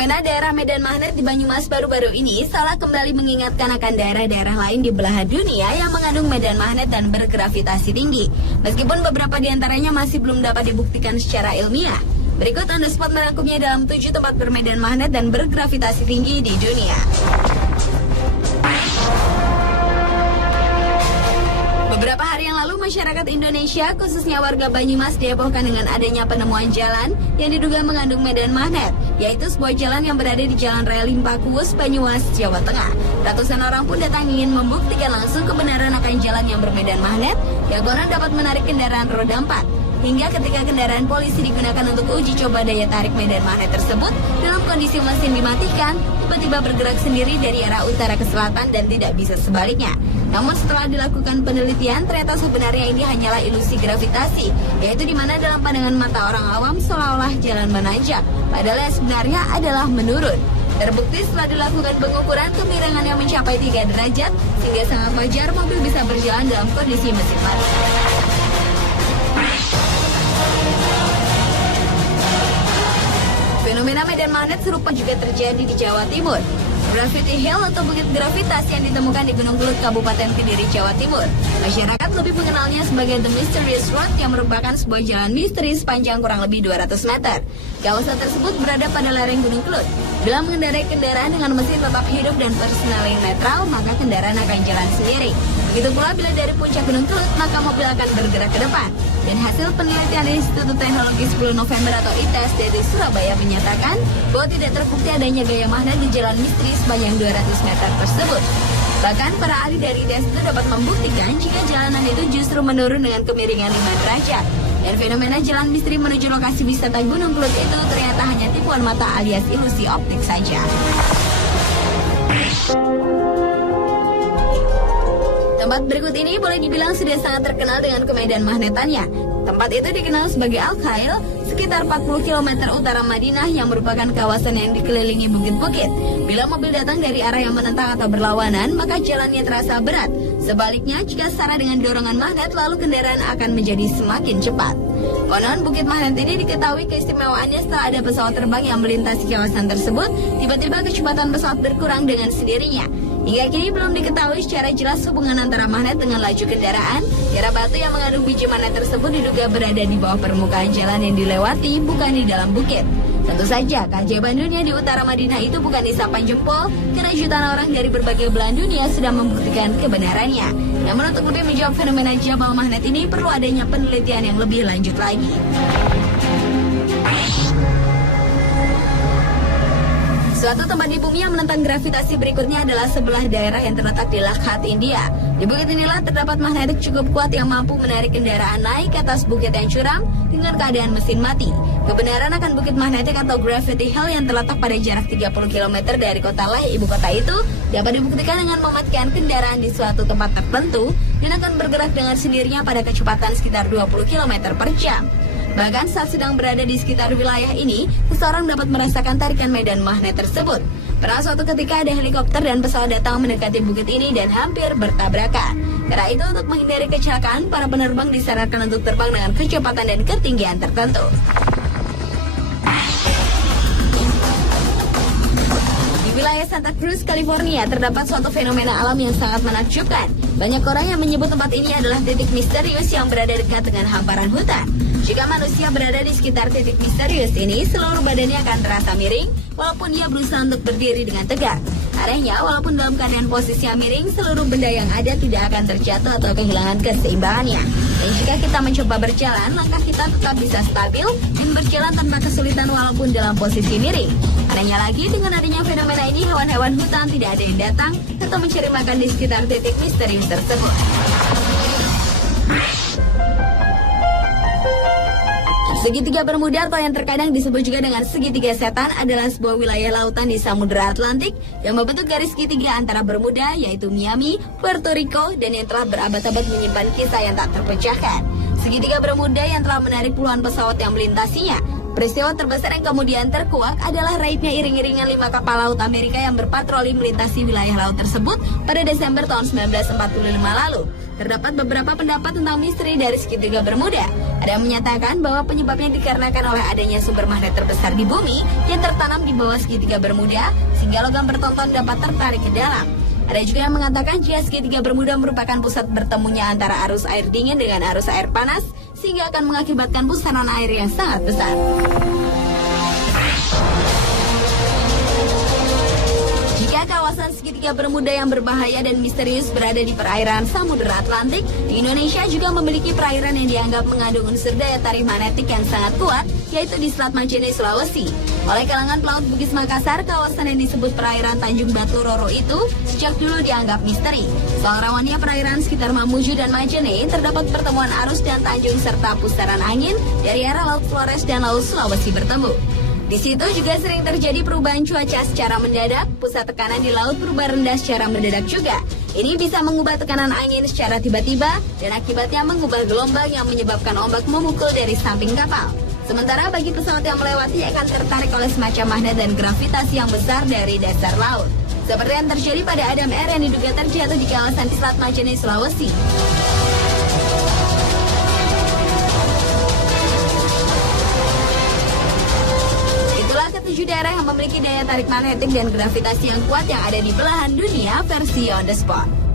Fenomena daerah Medan Magnet di Banyumas baru-baru ini seolah kembali mengingatkan akan daerah-daerah lain di belahan dunia yang mengandung medan magnet dan bergravitasi tinggi. Meskipun beberapa di antaranya masih belum dapat dibuktikan secara ilmiah. Berikut on the spot merangkumnya dalam 7 tempat bermedan magnet dan bergravitasi tinggi di dunia. Beberapa hari yang lalu, masyarakat Indonesia, khususnya warga Banyumas, dihebohkan dengan adanya penemuan jalan yang diduga mengandung medan magnet, yaitu sebuah jalan yang berada di Jalan Raya Limpakuwus, Banyumas, Jawa Tengah. Ratusan orang pun datang ingin membuktikan langsung kebenaran akan jalan yang bermedan magnet yang konon dapat menarik kendaraan roda 4. Hingga ketika kendaraan polisi digunakan untuk uji coba daya tarik medan magnet tersebut, dalam kondisi mesin dimatikan, tiba-tiba bergerak sendiri dari arah utara ke selatan dan tidak bisa sebaliknya. Namun setelah dilakukan penelitian, ternyata sebenarnya ini hanyalah ilusi gravitasi, yaitu di mana dalam pandangan mata orang awam seolah-olah jalan menanjak, padahal yang sebenarnya adalah menurun. Terbukti setelah dilakukan pengukuran kemiringan yang mencapai 3 derajat, sehingga sangat wajar mobil bisa berjalan dalam kondisi mesin mati. Fenomena medan magnet serupa juga terjadi di Jawa Timur. Gravity Hill atau bukit gravitasi yang ditemukan di Gunung Kelut, Kabupaten Kediri, Jawa Timur. Masyarakat lebih mengenalnya sebagai The Mysterious Road yang merupakan sebuah jalan misteri sepanjang kurang lebih 200 meter. Kawasan tersebut berada pada lereng Gunung Kelut. Bila mengendarai kendaraan dengan mesin tetap hidup dan personaling netral, maka kendaraan akan jalan sendiri. Begitu pula bila dari puncak Gunung Kelut, maka mobil akan bergerak ke depan. Dan hasil penelitian Institut Teknologi 10 November atau ITS dari Surabaya menyatakan bahwa tidak terbukti adanya gaya magnet di jalan misteri sepanjang 200 meter tersebut. Bahkan para ahli dari ITS itu dapat membuktikan jika jalanan itu justru menurun dengan kemiringan 5 derajat. Dan fenomena jalan misteri menuju lokasi wisata Gunung Kelut itu ternyata hanya tipuan mata alias ilusi optik saja. Tempat berikut ini boleh dibilang sudah sangat terkenal dengan kemedan magnetannya. Tempat itu dikenal sebagai Al-Khail, sekitar 40 km utara Madinah yang merupakan kawasan yang dikelilingi bukit-bukit. Bila mobil datang dari arah yang menentang atau berlawanan, maka jalannya terasa berat. Sebaliknya, jika setara dengan dorongan magnet, lalu kendaraan akan menjadi semakin cepat. Konon, bukit magnet ini diketahui keistimewaannya setelah ada pesawat terbang yang melintasi kawasan tersebut, tiba-tiba kecepatan pesawat berkurang dengan sendirinya. Hingga kini belum diketahui secara jelas hubungan antara magnet dengan laju kendaraan. Tiara batu yang mengandung biji magnet tersebut diduga berada di bawah permukaan jalan yang dilewati, bukan di dalam bukit. Tentu saja, keajaiban dunia di utara Madinah itu bukan isapan jempol, karena jutaan orang dari berbagai belahan dunia sudah membuktikan kebenarannya. Namun untuk lebih menjawab fenomena Jabal Magnet ini perlu adanya penelitian yang lebih lanjut lagi. Suatu tempat di bumi yang menentang gravitasi berikutnya adalah sebelah daerah yang terletak di Lakhat, India. Di bukit inilah terdapat magnetik cukup kuat yang mampu menarik kendaraan naik ke atas bukit yang curam dengan keadaan mesin mati. Kebenaran akan bukit magnetik atau Gravity Hill yang terletak pada jarak 30 km dari kota Leh, ibu kota itu, dapat dibuktikan dengan mematikan kendaraan di suatu tempat tertentu dan akan bergerak dengan sendirinya pada kecepatan sekitar 20 km per jam. Bahkan saat sedang berada di sekitar wilayah ini, seseorang dapat merasakan tarikan medan magnet tersebut. Pernah suatu ketika ada helikopter dan pesawat datang mendekati bukit ini dan hampir bertabrakan. Karena itu untuk menghindari kecelakaan, para penerbang disarankan untuk terbang dengan kecepatan dan ketinggian tertentu. Di wilayah Santa Cruz, California, terdapat suatu fenomena alam yang sangat menakjubkan. Banyak orang yang menyebut tempat ini adalah titik misterius yang berada dekat dengan hamparan hutan. Jika manusia berada di sekitar titik misterius ini, seluruh badannya akan terasa miring, walaupun ia berusaha untuk berdiri dengan tegak. Anehnya, walaupun dalam keadaan posisi yang miring, seluruh benda yang ada tidak akan terjatuh atau kehilangan keseimbangannya. Dan jika kita mencoba berjalan, langkah kita tetap bisa stabil dan berjalan tanpa kesulitan walaupun dalam posisi miring. Anehnya lagi, dengan adanya fenomena ini, hewan-hewan hutan tidak ada yang datang atau mencari makan di sekitar titik misterius tersebut. Segitiga Bermuda atau yang terkadang disebut juga dengan segitiga setan adalah sebuah wilayah lautan di Samudra Atlantik yang membentuk garis segitiga antara Bermuda, yaitu Miami, Puerto Rico, dan yang telah berabad-abad menyimpan kisah yang tak terpecahkan. Segitiga Bermuda yang telah menarik puluhan pesawat yang melintasinya. Peristiwa terbesar yang kemudian terkuak adalah raibnya iring-iringan 5 kapal laut Amerika yang berpatroli melintasi wilayah laut tersebut pada Desember tahun 1945 lalu. terdapat beberapa pendapat tentang misteri dari segitiga Bermuda. Ada yang menyatakan bahwa penyebabnya dikarenakan oleh adanya sumber magnet terbesar di bumi yang tertanam di bawah segitiga Bermuda, sehingga logam bertonton dapat tertarik ke dalam. Ada juga yang mengatakan jika segitiga Bermuda merupakan pusat bertemunya antara arus air dingin dengan arus air panas, sehingga akan mengakibatkan pusaran air yang sangat besar. Jika kawasan segitiga Bermuda yang berbahaya dan misterius berada di perairan Samudera Atlantik, di Indonesia juga memiliki perairan yang dianggap mengandung unsur daya tarik magnetik yang sangat kuat, yaitu di Selat Majene, Sulawesi. Oleh kalangan pelaut Bugis Makassar, kawasan yang disebut perairan Tanjung Batu Roro itu sejak dulu dianggap misteri. Soal rawannya perairan sekitar Mamuju dan Majene, terdapat pertemuan arus dan tanjung serta pusaran angin dari arah Laut Flores dan Laut Sulawesi bertemu. Di situ juga sering terjadi perubahan cuaca secara mendadak, pusat tekanan di laut berubah rendah secara mendadak juga. Ini bisa mengubah tekanan angin secara tiba-tiba dan akibatnya mengubah gelombang yang menyebabkan ombak memukul dari samping kapal. Sementara bagi pesawat yang melewati akan tertarik oleh semacam magnet dan gravitasi yang besar dari dasar laut. Seperti yang terjadi pada Adam Air yang diduga terjatuh di kawasan Selat Majene, Sulawesi. Ketujuh daerah yang memiliki daya tarik magnetik dan gravitasi yang kuat yang ada di belahan dunia versi On The Spot.